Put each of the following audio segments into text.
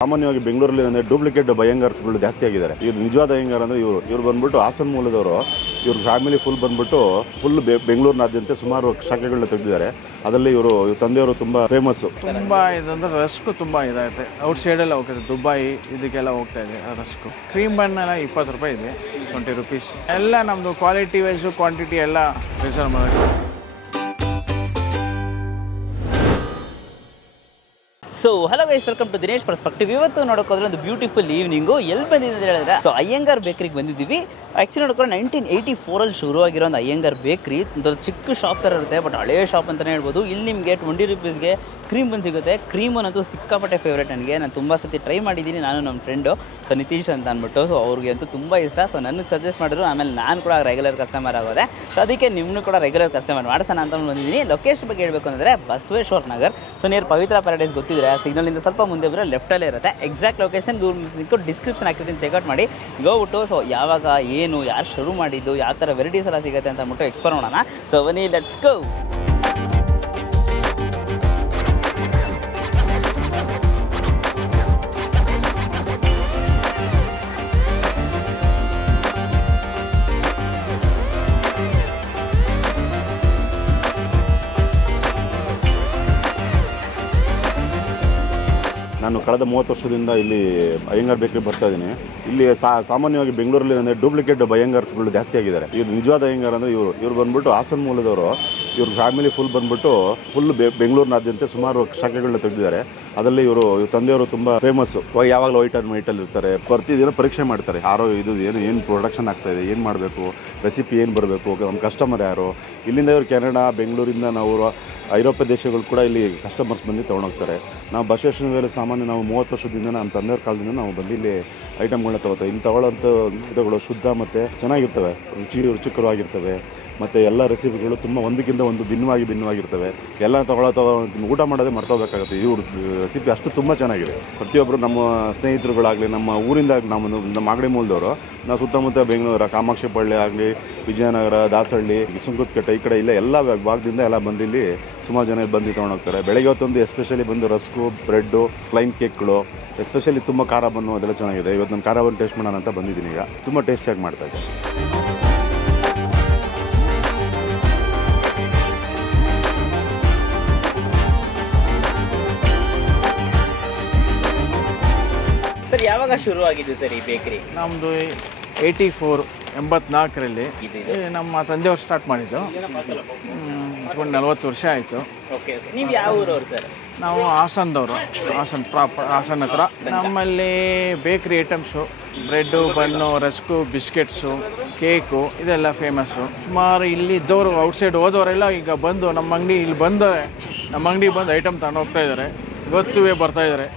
ಸಾಮಾನ್ಯವಾಗಿ ಬೆಂಗಳೂರಲ್ಲಿ ಅಂದರೆ ಡೂಪ್ಲಿಕೇಟ್ ಭಯಂಕರಗಳು ಜಾಸ್ತಿ ಆಗಿದ್ದಾರೆ. ಇದು ನಿಜವಾದ ಅಯ್ಯಂಗಾರ್ ಅಂದರೆ ಇವರು ಬಂದ್ಬಿಟ್ಟು ಹಾಸನ ಮೂಲದವರು. ಇವ್ರ ಫ್ಯಾಮಿಲಿ ಫುಲ್ ಬೆಂಗಳೂರಿನಾದ್ಯಂತ ಸುಮಾರು ಶಾಖೆಗಳನ್ನ ತೆಗೆದಿದ್ದಾರೆ. ಅದರಲ್ಲಿ ಇವರು ತಂದೆಯವರು ತುಂಬ ಫೇಮಸ್ಸು. ತುಂಬ ಇದಂದ್ರೆ ರಸ್ಕು ತುಂಬ ಇದಾಗುತ್ತೆ. ಔಟ್ ಸೈಡೆಲ್ಲ ಹೋಗ್ತದೆ, ದುಬೈ ಇದಕ್ಕೆಲ್ಲ ಹೋಗ್ತಾ ಇದೆ ರಸ್ಕು. ಕ್ರೀಮ್ ಬನ್ ಎಲ್ಲ 20 ರೂಪಾಯಿ ಇದೆ, 20 ರುಪೀಸ್. ಎಲ್ಲ ನಮ್ಮದು ಕ್ವಾಲಿಟಿ ವೈಸು ಕ್ವಾಂಟಿಟಿ ಎಲ್ಲ ರಿಸರ್ವ್ ಮಾಡೋದು. So hello guys, welcome to Dinesh perspective. ಇವತ್ತು ನೋಡೋಕೋದ್ರೆ ಒಂದು ಬ್ಯೂಟಿಫುಲ್ ಈವ್ನಿಂಗು ಎಲ್ಲಿ ಬಂದಿದೆ ಅಂತ ಹೇಳಿದ್ರೆ ಸೊ ಅಯ್ಯಂಗಾರ್ ಬೇಕ್ರಿಗೆ ಬಂದಿದ್ದೀವಿ. ಆ್ಯಕ್ಚುಲಿ ನೋಡೋಕೆ 1984 ಶುರುವಾಗಿರೋ ಒಂದು ಅಯ್ಯಂಗಾರ್ ಬೇಕ್ರಿ. ಒಂದು ಚಿಕ್ಕ ಶಾಪ್ ಥರ ಇರುತ್ತೆ, ಬಟ್ ಹಳೆಯ ಶಾಪ್ ಅಂತಲೇ ಹೇಳ್ಬೋದು. ಇಲ್ಲಿ ನಿಮಗೆ 20 ರುಪೀಸ್ಗೆ ಕ್ರೀಮ್ ಬನ್ ಸಿಗುತ್ತೆ. ಕ್ರೀಮನ್ನಂತೂ ಸಿಕ್ಕಾಪಟ್ಟೆ ಫೇವ್ರೇಟ್ ನನಗೆ. ನಾನು ತುಂಬ ಸತಿ ಟ್ರೈ ಮಾಡಿದ್ದೀನಿ, ನಾನು ನಮ್ಮ ಫ್ರೆಂಡು ಸೊ ನಿತೀಶ್ ಅಂತ ಅಂದ್ಬಿಟ್ಟು. ಸೊ ಅವ್ರಿಗೆ ಅಂತೂ ತುಂಬ ಇಷ್ಟ. ಸೊ ನನಗೆ ಸಜೆಸ್ಟ್ ಮಾಡಿದ್ರು, ಆಮೇಲೆ ನಾನು ಕೂಡ ರೆಗ್ಯುಲರ್ ಕಸ್ಟಮರ್ ಆಗೋದೆ. ಸೊ ಅದಕ್ಕೆ ನಿಮ್ಮನ್ನು ಕೂಡ ರೆಗ್ಯುಲರ್ ಕಸ್ಟಮರ್ ಮಾಡಿಸೋಣ ಅಂತ ಬಂದಿದ್ದೀನಿ. ಲೊಕೇಶನ್ ಬಗ್ಗೆ ಹೇಳಬೇಕು ಅಂದರೆ ಬಸವೇಶ್ವರ ನಗರ್. ಸೊ ನಿಯರ್ ಪವಿತ್ರ ಪ್ಯಾರಡೈಸ್ ಗೊತ್ತಿದ್ರೆ ಸಿಗ್ನಲಿಂದ ಸ್ವಲ್ಪ ಮುಂದೆ ಬರೋ ಲೆಫ್ಟಲ್ಲೇ ಇರುತ್ತೆ. ಎಕ್ಸಾಕ್ಟ್ ಲೊಕೇಶನ್ ಗೂಗಲ್ ಡಿಸ್ಕ್ರಿಪ್ಷನ್ ಹಾಕಿರ್ತೀನಿ, ಚೆಕ್ಔಟ್ ಮಾಡಿ ಹೋಗ್ಬಿಟ್ಟು. ಸೊ ಯಾವಾಗ ಏನು ಯಾರು ಶುರು ಮಾಡಿದ್ದು, ಯಾವ ಥರ ವೆರೈಟೀಸ್ ಎಲ್ಲ ಸಿಗುತ್ತೆ ಅಂತ ಅಂದ್ಬಿಟ್ಟು ಎಕ್ಸ್ಪ್ಲೋರ್ ಮಾಡೋಣ. ಸೊ ಬನ್ನಿ, ಲೆಟ್ಸ್ ಗೋ. ನಾನು ಕಳೆದ 30 ವರ್ಷದಿಂದ ಇಲ್ಲಿ ಅಯ್ಯಂಗಾರ್ ಬೇಕ್ರಿ ಬರ್ತಾ ಇದ್ದೀನಿ. ಇಲ್ಲಿ ಸಾಮಾನ್ಯವಾಗಿ ಬೆಂಗಳೂರಲ್ಲಿ ಅಂದರೆ ಡೂಪ್ಲಿಕೇಟ್ ಭಯಂಕರಗಳು ಜಾಸ್ತಿ ಆಗಿದ್ದಾರೆ. ಇದು ನಿಜವಾದ ಅಯ್ಯಂಗಾರ್ ಅಂದರೆ ಇವರು ಬಂದ್ಬಿಟ್ಟು ಹಾಸನ ಮೂಲದವರು. ಇವ್ರ ಫ್ಯಾಮಿಲಿ ಫುಲ್ ಬೆಂಗಳೂರಿನಾದ್ಯಂತ ಸುಮಾರು ಶಾಖೆಗಳನ್ನ ತೆಗೆದಿದ್ದಾರೆ. ಅದರಲ್ಲಿ ಇವರು ತಂದೆಯವರು ತುಂಬ ಫೇಮಸ್ಸು. ಯಾವಾಗಲೂ ವೈಟಲ್ಲಿ ಇರ್ತಾರೆ. ಪ್ರತಿದಿನ ಪರೀಕ್ಷೆ ಮಾಡ್ತಾರೆ, ಯಾರೋ ಇದು ಏನು ಪ್ರೊಡಕ್ಷನ್ ಆಗ್ತಾಯಿದೆ, ಏನು ಮಾಡಬೇಕು, ರೆಸಿಪಿ ಏನು ಬರಬೇಕು, ನಮ್ಮ ಕಸ್ಟಮರ್ ಯಾರು. ಇಲ್ಲಿಂದ ಇವರು ಕೆನಡಾ, ಬೆಂಗಳೂರಿಂದ ನಾವು ಐರೋಪ್ಯ ದೇಶಗಳು ಕೂಡ ಇಲ್ಲಿ ಕಸ್ಟಮರ್ಸ್ ಬಂದು ತೊಗೊಂಡೋಗ್ತಾರೆ. ನಾವು ಬಸವೇಶ್ವರದಲ್ಲಿ ಸಾಮಾನ್ಯ ನಾವು 30 ವರ್ಷದಿಂದ ನಮ್ಮ ತಂದೆಯವ್ರ ಕಾಲದಿಂದ ನಾವು ಬಂದು ಇಲ್ಲಿ ಐಟಮ್ಗಳನ್ನ ತೊಗೋತೀವಿ. ಇನ್ನು ತೊಗೊಳ್ಳೋಂಥ ಇದಗಳು ಶುದ್ಧ ಮತ್ತು ಚೆನ್ನಾಗಿರ್ತವೆ, ರುಚಿಕರವಾಗಿರ್ತವೆ. ಮತ್ತು ಎಲ್ಲ ರೆಸಿಪಿಗಳು ತುಂಬ ಒಂದಕ್ಕಿಂತ ಒಂದು ಭಿನ್ನವಾಗಿರ್ತವೆ. ಎಲ್ಲ ಊಟ ಮಾಡೋದೇ ಮರ್ತೋಗ್ಬೇಕಾಗುತ್ತೆ. ಇವ್ರ ರೆಸಿಪಿ ಅಷ್ಟು ತುಂಬ ಚೆನ್ನಾಗಿದೆ. ಪ್ರತಿಯೊಬ್ಬರು ನಮ್ಮ ಸ್ನೇಹಿತರುಗಳಾಗಲಿ, ನಮ್ಮ ಊರಿಂದ ನಮ್ಮ ಮಾಗಡಿ ಮೂಲದವರು, ನಾವು ಸುತ್ತಮುತ್ತ ಬೆಂಗಳೂರು ಕಾಮಾಕ್ಷಿ ಪಳ್ಳಿ ಆಗಲಿ, ವಿಜಯನಗರ, ದಾಸಹಳ್ಳಿ, ಸುಂಕದಕಟ್ಟೆ ಈ ಕಡೆ ಇಲ್ಲ ಎಲ್ಲ ಭಾಗದಿಂದ ಎಲ್ಲ ಬಂದು ಇಲ್ಲಿ ಸುಮಾರು ಜನ ಬಂದು ತೊಗೊಂಡೋಗ್ತಾರೆ. ಬೆಳಗ್ಗೆ ಹೊತ್ತೊಂದು ಎಸ್ಪೆಷಲಿ ಬಂದು ರಸ್ಕು, ಬ್ರೆಡ್ಡು, ಪ್ಲೈನ್ ಕೇಕ್ಗಳು, ಎಸ್ಪೆಷಲಿ ತುಂಬ ಖಾರ ಬನ್ನು ಅದೆಲ್ಲ ಚೆನ್ನಾಗಿದೆ. ಇವತ್ತು ನಾನು ಖಾರ ಬನ್ನು ಟೇಸ್ಟ್ ಮಾಡೋಣ ಅಂತ ಬಂದಿದ್ದೀನಿ. ಈಗ ತುಂಬ ಟೇಸ್ಟಿಯಾಗಿ ಮಾಡ್ತಾಯಿದ್ದೆ. ಸರ್ ಯಾವಾಗ ಶುರು ಆಗಿದ್ದು ಸರ್ ಈ ಬೇಕ್ರಿ? ನಮ್ಮದು 84 ನಮ್ಮ ತಂದೆಯವ್ರು ಸ್ಟಾರ್ಟ್ ಮಾಡಿದ್ದು. 40 ವರ್ಷ ಆಯಿತು. ಓಕೆ, ನೀವು ಯಾವ ಊರವ್ರು ಸರ್? ನಾವು ಹಾಸನದವರು, ಹಾಸನ ಹತ್ರ. ನಮ್ಮಲ್ಲಿ ಬೇಕ್ರಿ items, bread, bun, rusk, biscuits, cake ಇದೆಲ್ಲ ಫೇಮಸ್ಸು. ಸುಮಾರು ಇಲ್ಲಿ ಇದ್ದವರು, ಔಟ್ಸೈಡ್ ಹೋದವರೆಲ್ಲ ಈಗ ಬಂದು ನಮ್ಮ ಅಂಗಡಿಗೆ ಬಂದು ಐಟಮ್ ತಗೊಂಡು ಹೋಗ್ತಾ ಇದ್ದಾರೆ. ಇವತ್ತುವೇ ಬರ್ತಾಯಿದ್ದಾರೆ,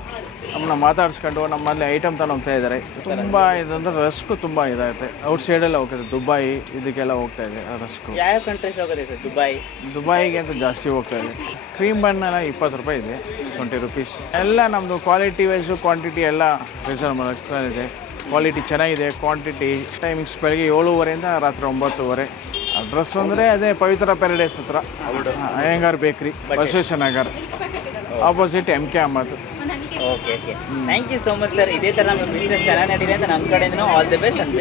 ನಮ್ಮನ್ನ ಮಾತಾಡಿಸ್ಕೊಂಡು ನಮ್ಮಲ್ಲಿ ಐಟಮ್ ತಗೊಂಡು ಹೋಗ್ತಾ ಇದ್ದಾರೆ. ತುಂಬ ಇದಂದ್ರೆ ರಸ್ಕು ತುಂಬ ಇದಾಗುತ್ತೆ. ಔಟ್ ಸೈಡೆಲ್ಲ ಹೋಗ್ತದೆ, ದುಬೈ ಇದಕ್ಕೆಲ್ಲ ಹೋಗ್ತಾ ಇದೆ ರಸ್ಕು. ಯಾವ ಕಂಟ್ರೀಸ್ ಹೋಗೋದೆ ಸರ್? ದುಬೈಗೆ ಅಂತ ಜಾಸ್ಟಿ ಹೋಗ್ತಾ ಇದೆ. ಕ್ರೀಮ್ ಬನ್ ಎಲ್ಲ 20 ರೂಪಾಯಿ ಇದೆ, 20 ರುಪೀಸ್. ಎಲ್ಲ ನಮ್ಮದು ಕ್ವಾಲಿಟಿ ವೈಸು ಕ್ವಾಂಟಿಟಿ ಎಲ್ಲ ರಿಸರ್ವ್ ಮಾಡೋಕ್ಕೆ. ಕ್ವಾಲಿಟಿ ಚೆನ್ನಾಗಿದೆ, ಕ್ವಾಂಟಿಟಿ. ಟೈಮಿಂಗ್ಸ್ ಬೆಳಗ್ಗೆ 7:30 ರಾತ್ರಿ 9:30. ಅಡ್ರೆಸ್ ಅಂದರೆ ಅದೇ ಪವಿತ್ರ ಪ್ಯಾರಡೈಸ್ ಹತ್ರ Iyengar bakery, Basaveshwara Nagar, opposite MK Ahmed. Okay, thank you so much sir. ಇದೇ ಥರ ನಮ್ಮ ಬಿಸ್ನೆಸ್ ಚೆನ್ನಾಗಿ ನಡೀಲಿ ಅಂತ ನಮ್ಮ ಕಡೆಯಿಂದ ಆಲ್ ದಿ ಬೆಸ್ಟ್ ಅಂತ.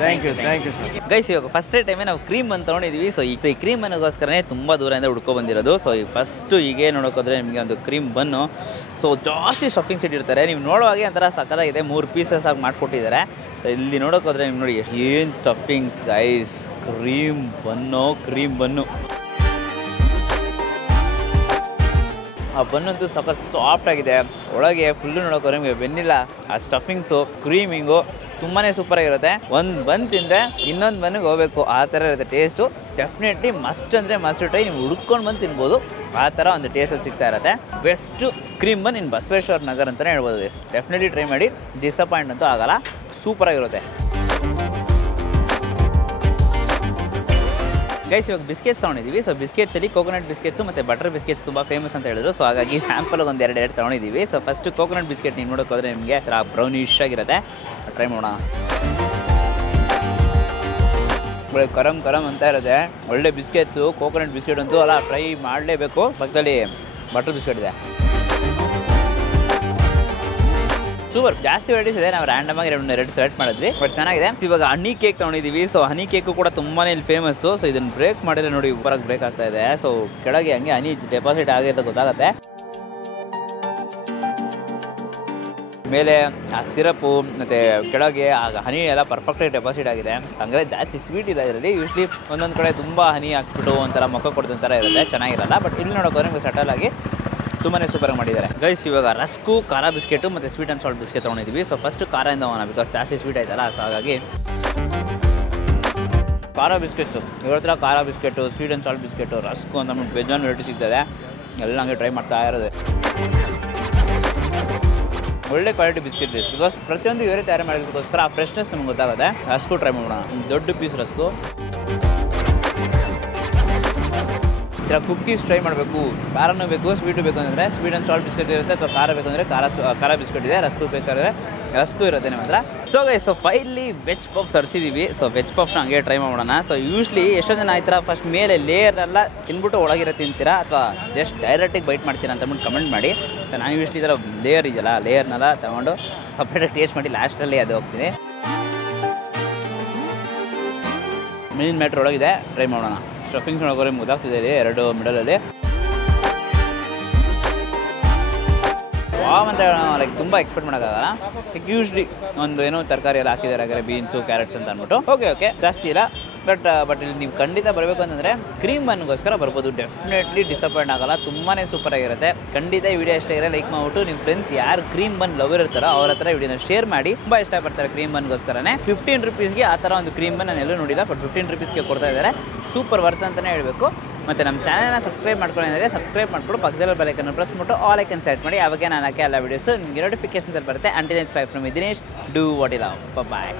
Thank you sir. ಗೈಸ್, ಇವಾಗ ಫಸ್ಟ್ ಟೈಮೇ ನಾವು ಕ್ರೀಮ್ ಬನ್ ತೊಗೊಂಡಿದ್ದೀವಿ. ಸೊ ಈ ಕ್ರೀಮ್ ಬನ್ಗೋಸ್ಕರನೇ ತುಂಬ ದೂರದಿಂದ ಹುಡ್ಕೊ ಬಂದಿರೋದು. ಸೊ ಈ ಫಸ್ಟು ಹೀಗೆ ನೋಡೋಕೋದ್ರೆ ನಿಮಗೆ ಒಂದು ಕ್ರೀಮ್ ಬನ್ನು. ಸೊ ಜಾಸ್ತಿ ಸ್ಟಫಿಂಗ್ಸ್ ಇಟ್ಟಿರ್ತಾರೆ. ನೀವು ನೋಡುವಾಗೆ ಒಂಥರ ಸಕ್ಕತ್ತಾಗಿದೆ, 3 ಪೀಸಸ್ ಆಗಿ ಮಾಡಿಕೊಟ್ಟಿದ್ದಾರೆ. ಸೊ ಇಲ್ಲಿ ನೋಡೋಕೋದ್ರೆ ನಿಮ್ಗೆ ನೋಡಿ ಏನು ಸ್ಟಫಿಂಗ್ಸ್ ಗೈಸ್. ಕ್ರೀಮ್ ಬನ್ನು ಆ ಬನ್ನಂತೂ ಸಖತ್ ಸಾಫ್ಟ್ ಆಗಿದೆ. ಒಳಗೆ ಫುಲ್ಲು ನೋಡೋಕೋದ್ರೆ ನಿಮಗೆ ಬೆನ್ನಿಲ್ಲ, ಆ ಸ್ಟಫಿಂಗ್ಸು, ಕ್ರೀಮಿಂಗು ತುಂಬಾ ಸೂಪರಾಗಿರುತ್ತೆ. ಒಂದು ಬನ್ ತಿಂದರೆ ಇನ್ನೊಂದು ಬನ್ನಿಗೆ ಹೋಗಬೇಕು, ಆ ಥರ ಇರುತ್ತೆ ಟೇಸ್ಟು. ಡೆಫಿನೆಟ್ಲಿ ಮಸ್ಟ್ ಅಂದರೆ ಮಸ್ಟ್ ಟ್ರೈ. ನೀವು ಹುಡ್ಕೊಂಡು ಬಂದು ತಿನ್ಬೋದು, ಆ ಥರ ಒಂದು ಟೇಸ್ಟಲ್ಲಿ ಸಿಗ್ತಾ ಇರುತ್ತೆ. ಬೆಸ್ಟು ಕ್ರೀಮ್ ಬನ್ ಇನ್ ಬಸವೇಶ್ವರ ನಗರ್ ಅಂತಲೇ ಹೇಳ್ಬೋದು. ಡೆಫಿನೆಟ್ಲಿ ಟ್ರೈ ಮಾಡಿ, ಡಿಸಪಾಯಿಂಟ್ ಅಂತೂ ಆಗೋಲ್ಲ, ಸೂಪರಾಗಿರುತ್ತೆ. ಗೈಸ್, ಇವಾಗ ಬಿಸ್ಕೆಟ್ಸ್ ತೊಗೊಂಡಿದ್ದೀವಿ. ಸೊ ಬಿಸ್ಕೆಟ್ಸಲ್ಲಿ ಕೋಕೋನಟ್ ಬಿಸ್ಕೆಟ್ಸು ಮತ್ತು ಬಟರ್ ಬಿಸ್ಕೆಟ್ಸ್ ತುಂಬ ಫೇಮಸ್ ಅಂತ ಹೇಳಿದ್ರು. ಸೊ ಹಾಗಾಗಿ ಸ್ಯಾಂಪಲ್ಗೆ ಒಂದು ಎರಡು ತೊಗೊಂಡಿದ್ದೀವಿ. ಸೊ ಫಸ್ಟು ಕೋಕೋನಟ್ ಬಿಸ್ಕೆಟ್ ನೀವು ನೋಡೋಕ್ಕೋದ್ರೆ ನಿಮಗೆ ಥರ ಬ್ರೌನಿಶ್ ಆಗಿರುತ್ತೆ. ಟ್ರೈ ಮಾಡೋಣ. ಕರಮ್ ಅಂತ ಇರುತ್ತೆ. ಒಳ್ಳೆ ಬಿಸ್ಕೆಟ್ಸು, ಕೋಕೋನಟ್ ಬಿಸ್ಕೆಟ್ ಅಂತೂ ಅಲ್ಲ, ಟ್ರೈ ಮಾಡಲೇಬೇಕು. ಪಕ್ಕದಲ್ಲಿ ಬಟರ್ ಬಿಸ್ಕೆಟ್ ಇದೆ. ಸೂಪರ್. ಜಾಸ್ತಿ ವೆರೈಟೀಸ್ ಇದೆ, ನಾವು ರ್ಯಾಂಡಮ್ ಆಗಿ ಎರಡು ಸೆಲೆಕ್ಟ್ ಮಾಡಿದ್ವಿ, ಬಟ್ ಚೆನ್ನಾಗಿದೆ. ಇವಾಗ ಹನಿ ಕೇಕ್ ತೊಗೊಂಡಿದ್ದೀವಿ. ಸೊ ಹನಿ ಕೇಕು ಕೂಡ ತುಂಬಾನೇ ಇಲ್ಲಿ ಫೇಮಸ್ಸು. ಸೊ ಇದನ್ನು ಬ್ರೇಕ್ ಮಾಡಿದ್ರೆ ನೋಡಿ ಉಪರಾಗಿ ಬ್ರೇಕ್ ಆಗ್ತಾ ಇದೆ. ಸೊ ಕೆಳಗೆ ಹಂಗೆ ಹನಿ ಡೆಪಾಸಿಟ್ ಆಗಿದೆ ಗೊತ್ತಾಗುತ್ತೆ. ಮೇಲೆ ಆ ಸಿರಪ್ಪು ಮತ್ತು ಕೆಳಗೆ ಆ ಹನಿ ಎಲ್ಲ ಪರ್ಫೆಕ್ಟಾಗಿ ಡೆಪಾಸಿಟ್ ಆಗಿದೆ. ಹಂಗಾರೆ ಜಾಸ್ತಿ ಸ್ವೀಟ್ ಇಲ್ಲ ಇದರಲ್ಲಿ. ಯೂಶ್ಲಿ ಒಂದೊಂದು ಕಡೆ ತುಂಬ ಹನಿ ಹಾಕ್ಬಿಟ್ಟು ಒಂಥರ ಮೊಕ್ಕ ಕೊಡ್ದಂಥರ ಇರುತ್ತೆ, ಚೆನ್ನಾಗಿರಲ್ಲ. ಬಟ್ ಇಲ್ಲಿ ನೋಡೋಕೆ ನಿಮಗೆ ಸಟಲ್ ಆಗಿ ತುಂಬಾ ಸೂಪರಾಗಿ ಮಾಡಿದ್ದಾರೆ ಗೈಸ್. ಇವಾಗ ರಸ್ಕು, ಖಾರ ಬಿಸ್ಕೆಟು ಮತ್ತು ಸ್ವೀಟ್ ಆ್ಯಂಡ್ ಸಾಲ್ಟ್ ಬಿಸ್ಕೆಟ್ ತೊಗೊಂಡಿದ್ದೀವಿ. ಸೊ ಫಸ್ಟ್ ಖಾರದಿಂದ ಹೋಗೋಣ, ಬಿಕಾಸ್ ಜಾಸ್ತಿ ಸ್ವೀಟ್ ಆಯ್ತಲ್ಲ. ಸೊ ಹಾಗಾಗಿ ಖಾರ ಬಿಸ್ಕೆಟ್ಸು ಇವ್ರ ಹತ್ರ ಖಾರ biscuit, sweet and salt biscuit, rusk ಅಂತ ನಮಗೆ ಬೇಜಾನ್ ವೆರೈಟಿ ಸಿಗ್ತದೆ. ಎಲ್ಲ ಹಂಗೆ ಟ್ರೈ ಮಾಡ್ತಾ ಇರೋದು. ಒಳ್ಳೆ ಕ್ವಾಲಿಟಿ ಬಿಸ್ಕೆಟ್ ಇದೆ, ಬಿಕಾಸ್ ಪ್ರತಿಯೊಂದು ಇವರೇ ತಯಾರು ಮಾಡೋದಕ್ಕೋಸ್ಕರ ಆ ಫ್ರೆಶ್ನೆಸ್ ನಮ್ಗೆ ಗೊತ್ತಾಗುತ್ತೆ. ರಸ್ಕು ಟ್ರೈ ಮಾಡೋಣ. ದೊಡ್ಡ ಪೀಸ್ ರಸ್ಕು. ಈ ಥರ ಕುಕ್ಕೀಸ್ ಟ್ರೈ ಮಾಡಬೇಕು. ಖಾರನೂ ಬೇಕು, ಸ್ವೀಟು ಬೇಕು ಅಂದರೆ ಸ್ವೀಟ್ ಆ್ಯಂಡ್ ಸಾಲ್ಟ್ ಬಿಸ್ಕೆಟ್ ಇರುತ್ತೆ, ಅಥವಾ ಖಾರ ಬೇಕು ಅಂದರೆ ಖಾರ ಬಿಸ್ಕೆಟ್ ಇದೆ. ರಸ್ಕು ಬೇಕಾದ್ರೆ ರಸ್ಕು ಇರುತ್ತೆ ನಿಮ್ಮ ಹತ್ರ. So guys, so finally veg puff ತರಿಸಿದ್ದೀವಿ. ಸೊ ವೆಜ್ ಪಫ್ನ ಹಂಗೆ ಟ್ರೈ ಮಾಡೋಣ. ಸೊ ಯೂಶ್ಲಿ ಎಷ್ಟೊಂದು ಜನ ಈ ಥರ ಫಸ್ಟ್ ಮೇಲೆ ಲೇಯರ್ ಎಲ್ಲ ತಿನ್ಬಿಟ್ಟು ಒಳಗಿರೋ ತಿಂತೀರಾ, ಅಥವಾ ಜಸ್ಟ್ ಡೈರೆಕ್ಟಿಗೆ ಬೈಟ್ ಮಾಡ್ತೀರಾ ಅಂತ ಅಂದ್ಬಿಟ್ಟು ಕಮೆಂಟ್ ಮಾಡಿ. ಸೊ ನಾನು ಯೂಶ್ಲಿ ಈ ಥರ ಲೇಯರ್ ಇದೆಯಲ್ಲ, ಲೇಯರ್ನೆಲ್ಲ ತೊಗೊಂಡು ಸಪ್ರೇಟಾಗಿ ಟೇಸ್ಟ್ ಮಾಡಿ ಲಾಸ್ಟಲ್ಲಿ ಅದು ಹೋಗ್ತೀನಿ. ಮೇಲಿನ ಮ್ಯಾಟ್ರ್ ಒಳಗಿದೆ, ಟ್ರೈ ಮಾಡೋಣ. ಸ್ಟಫಿಂಗ್ಸ್ ನೋಡೋಕೆ ಮುದ್ದಾಗ್ತಿದೆ ಎರಡು ಮಿಡಲಲ್ಲಿ. ವಾವ್ ಅಂತ ಲೈಕ್ ತುಂಬ ಎಕ್ಸ್ಪೆಕ್ಟ್ ಮಾಡೋಕ್ಕಾಗಲ್ಲ. ಯೂಶ್ಲಿ ಒಂದು ಏನೋ ತರಕಾರಿ ಎಲ್ಲ ಹಾಕಿದ್ದಾರೆ, ಹಾಗಾದ್ರೆ ಬೀನ್ಸು, ಕ್ಯಾರೆಟ್ಸ್ ಅಂತ ಅಂದ್ಬಿಟ್ಟು ಓಕೆ ಜಾಸ್ತಿ ಇಲ್ಲ. ಬಟ್ ಇಲ್ಲಿ ನೀವು ಖಂಡಿತ ಬರಬೇಕು ಅಂತಂದರೆ ಕ್ರೀಮ್ ಬನ್ಗೋಸ್ಕರ ಬರ್ಬೋದು. ಡೆಫಿನೆಟ್ಲಿ ಡಿಸಪಾಯಿಂಟ್ ಆಗಲ್ಲ, ತುಂಬಾ ಸೂಪರಾಗಿರುತ್ತೆ. ಖಂಡಿತ ಈ ವಿಡಿಯೋ ಇಷ್ಟ ಆಗಿರೋ ಲೈಕ್ ಮಾಡಿಬಿಟ್ಟು ನಿಮ್ಮ ಫ್ರೆಂಡ್ಸ್ ಯಾರು ಕ್ರೀಮ್ ಬನ್ ಲವರ್ ಇರ್ತಾರೋ ಅವ್ರ ಹತ್ರ ವಿಡಿಯೋನ ಶೇರ್ ಮಾಡಿ. ತುಂಬ ಇಷ್ಟಪಡ್ತಾರೆ ಕ್ರೀಮ್ ಬನ್ಗೋಸ್ಕರನೇ. 15 rupeesಗೆ ಆ ಥರ ಒಂದು ಕ್ರೀಮ್ ಬನ್ ನಾನು ಎಲ್ಲೂ ನೋಡಿಲ್ಲ, ಬಟ್ 15 rupeesಗೆ ಕೊಡ್ತಾ ಇದ್ದಾರೆ. ಸೂಪರ್ ವರ್ತ್ ಅಂತಲೇ ಹೇಳಬೇಕು. ಮತ್ತು ನಮ್ಮ ಚಾನಲ್ನ ಸಬ್ಸ್ಕ್ರೈಬ್ ಮಾಡ್ಕೊಂಡಿದ್ದಾರೆ, ಸಬ್ಸ್ಕ್ರೈಬ್ ಮಾಡಿಕೊಂಡು ಪಕ್ಕದಲ್ಲಿ ಬೆಲ್ ಐಕನ್ ಪ್ರೆಸ್ ಮಾಡಿಬಿಟ್ಟು ಆಲ್ ಐಕನ್ ಸೆಲೆಕ್ಟ್ ಮಾಡಿ. ಅವಾಗ ನಾನು ಹಾಕಿ ಎಲ್ಲ ವೀಡಿಯೋಸ್ ನಿಮಗೆ ನೋಟಿಫಿಕೇಶನ್ಸ್ ಬರುತ್ತೆ. Until next time from Dinesh, do what you love. Bye.